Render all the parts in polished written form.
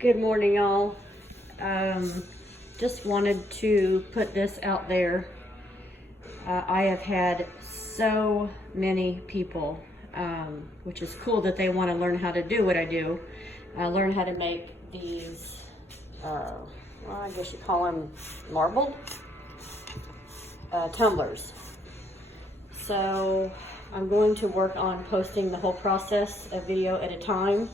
Good morning, y'all. Just wanted to put this out there. I have had so many people, which is cool that they want to learn how to do what I do. Learn how to make these, well, I guess you call them marbled tumblers. So I'm going to work on posting the whole process, a video at a time,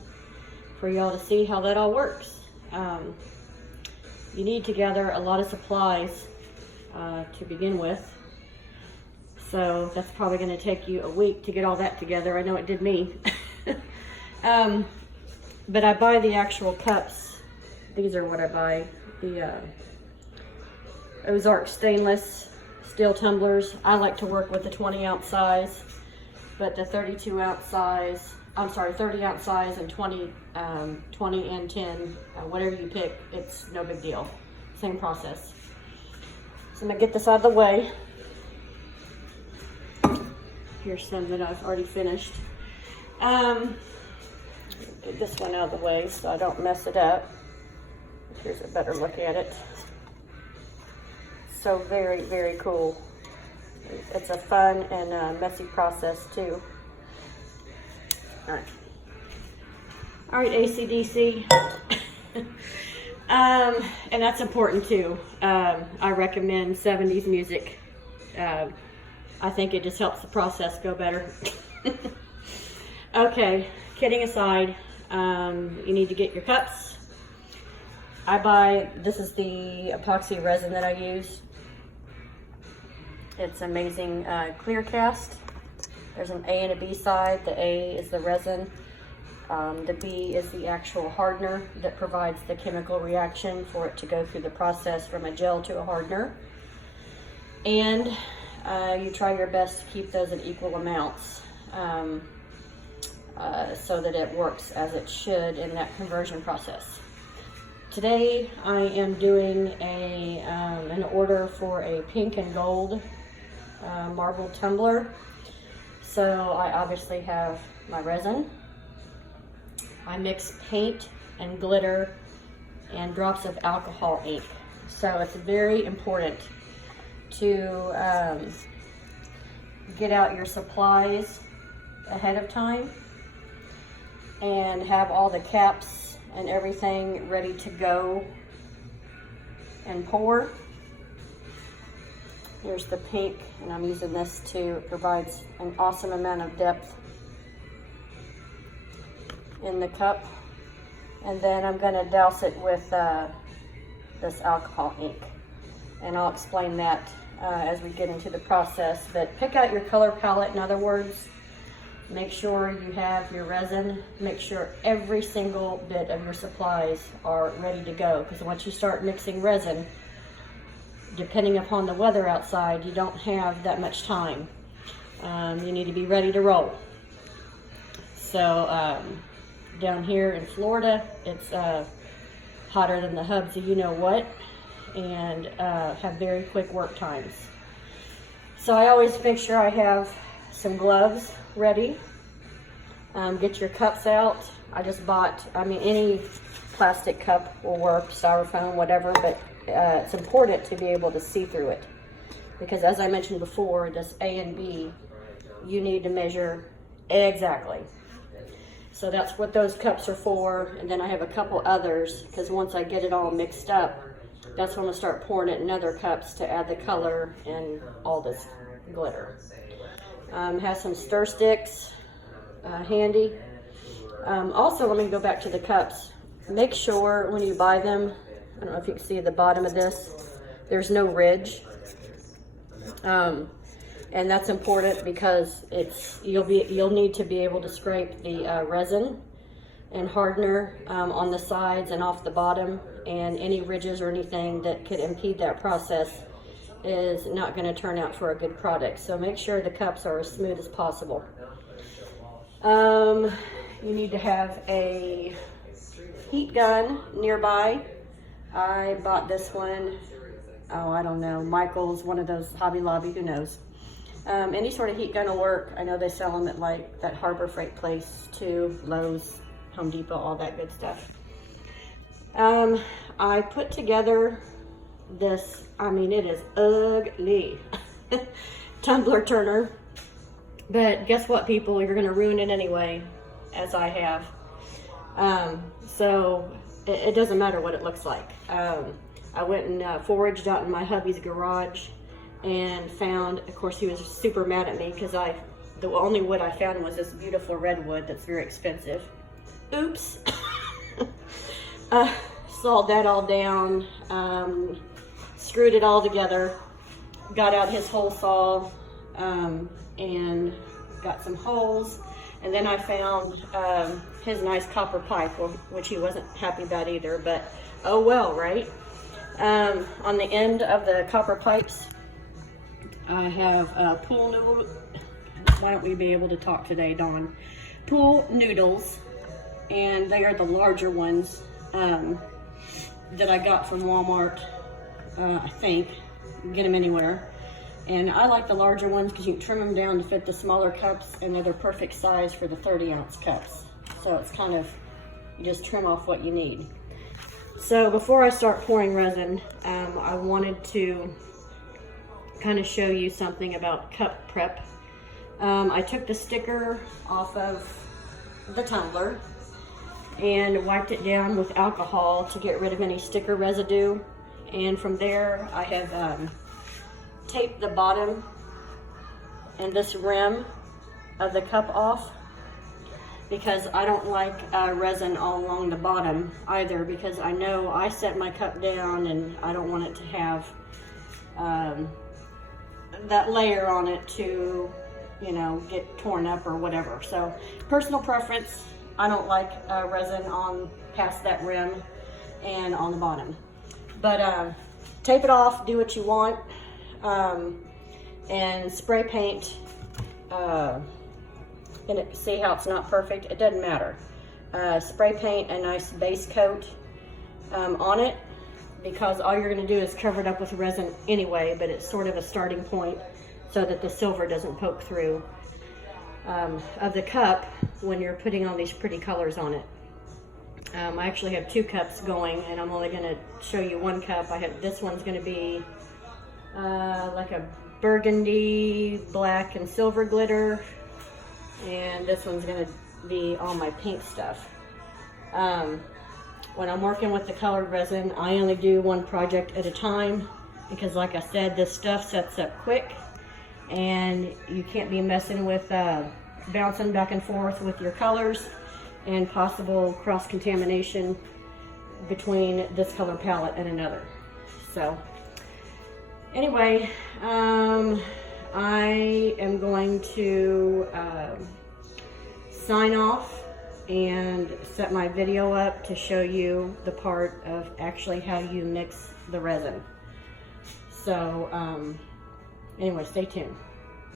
for y'all to see how that all works. You need to gather a lot of supplies to begin with. So that's probably going to take you a week to get all that together. I know it did me. But I buy the actual cups. These are what I buy. The Ozark stainless steel tumblers. I like to work with the 20-ounce size, but the 32-ounce size, I'm sorry, 30-ounce size and 20 and 10, whatever you pick, it's no big deal. Same process. So I'm gonna get this out of the way. Here's some that I've already finished. Get this one out of the way so I don't mess it up. Here's a better look at it. So very, very cool. It's a fun and messy process too. All right, AC/DC. And that's important too. I recommend 70s music. I think it just helps the process go better. Okay, kidding aside, you need to get your cups. This is the epoxy resin that I use. It's amazing clear cast. There's an A and a B side. The A is the resin. The B is the actual hardener that provides the chemical reaction for it to go through the process from a gel to a hardener. And you try your best to keep those in equal amounts so that it works as it should in that conversion process. Today I am doing an order for a pink and gold marble tumbler. So I obviously have my resin. I mix paint and glitter and drops of alcohol ink. So it's very important to get out your supplies ahead of time and have all the caps and everything ready to go and pour. Here's the pink, and I'm using this too. It provides an awesome amount of depth in the cup. And then I'm going to douse it with this alcohol ink. And I'll explain that as we get into the process. But pick out your color palette, in other words. Make sure you have your resin. Make sure every single bit of your supplies are ready to go. Because once you start mixing resin, depending upon the weather outside, you don't have that much time. You need to be ready to roll. So down here in Florida, it's hotter than the hubs of you know what, and have very quick work times. So I always make sure I have some gloves ready. Get your cups out. I just bought, any plastic cup will work, styrofoam, whatever, but it's important to be able to see through it, because as I mentioned before, this A and B, you need to measure exactly. So that's what those cups are for. And then I have a couple others, because once I get it all mixed up, that's when I start pouring it in other cups to add the color and all this glitter. Have some stir sticks handy. Also, let me go back to the cups. Make sure when you buy them, I don't know if you can see at the bottom of this, there's no ridge. And that's important because you'll need to be able to scrape the resin and hardener on the sides and off the bottom, and any ridges or anything that could impede that process is not going to turn out for a good product. So make sure the cups are as smooth as possible. You need to have a heat gun nearby. I bought this one, I don't know, Michael's, one of those, Hobby Lobby, who knows. Any sort of heat gun will work. I know they sell them at like that Harbor Freight place too, Lowe's, Home Depot, all that good stuff. I put together this, I mean, it is ugly tumbler turner, but guess what, people, you're gonna ruin it anyway, as I have. So it doesn't matter what it looks like. I went and foraged out in my hubby's garage and found, of course, he was super mad at me because the only wood I found was this beautiful redwood that's very expensive. Oops. Sawed that all down, screwed it all together, got out his hole saw, and got some holes, and then I found his nice copper pipe, which he wasn't happy about either, but oh well, right? On the end of the copper pipes, I have pool noodle. Why don't we be able to talk today, Dawn? Pool noodles, and they are the larger ones that I got from Walmart. I think you can get them anywhere, and I like the larger ones because you can trim them down to fit the smaller cups, and they're the perfect size for the 30-ounce cups. So it's kind of, you just trim off what you need. So before I start pouring resin, I wanted to kind of show you something about cup prep. I took the sticker off of the tumbler and wiped it down with alcohol to get rid of any sticker residue. And from there, I have taped the bottom and this rim of the cup off, because I don't like resin all along the bottom either, because I know I set my cup down and I don't want it to have that layer on it to, you know, get torn up or whatever. So personal preference, I don't like resin on past that rim and on the bottom. But tape it off, do what you want, and spray paint. And see how it's not perfect? It doesn't matter. Spray paint a nice base coat on it, because all you're going to do is cover it up with resin anyway, but it's sort of a starting point so that the silver doesn't poke through of the cup when you're putting all these pretty colors on it. I actually have 2 cups going, and I'm only going to show you 1 cup. This one's going to be like a burgundy, black, and silver glitter, and this one's going to be all my pink stuff. When I'm working with the colored resin, I only do 1 project at a time, because like I said, this stuff sets up quick, and you can't be messing with bouncing back and forth with your colors and possible cross-contamination between this color palette and another. So anyway, I am going to sign off and set my video up to show you the part of actually how you mix the resin. So anyway, stay tuned.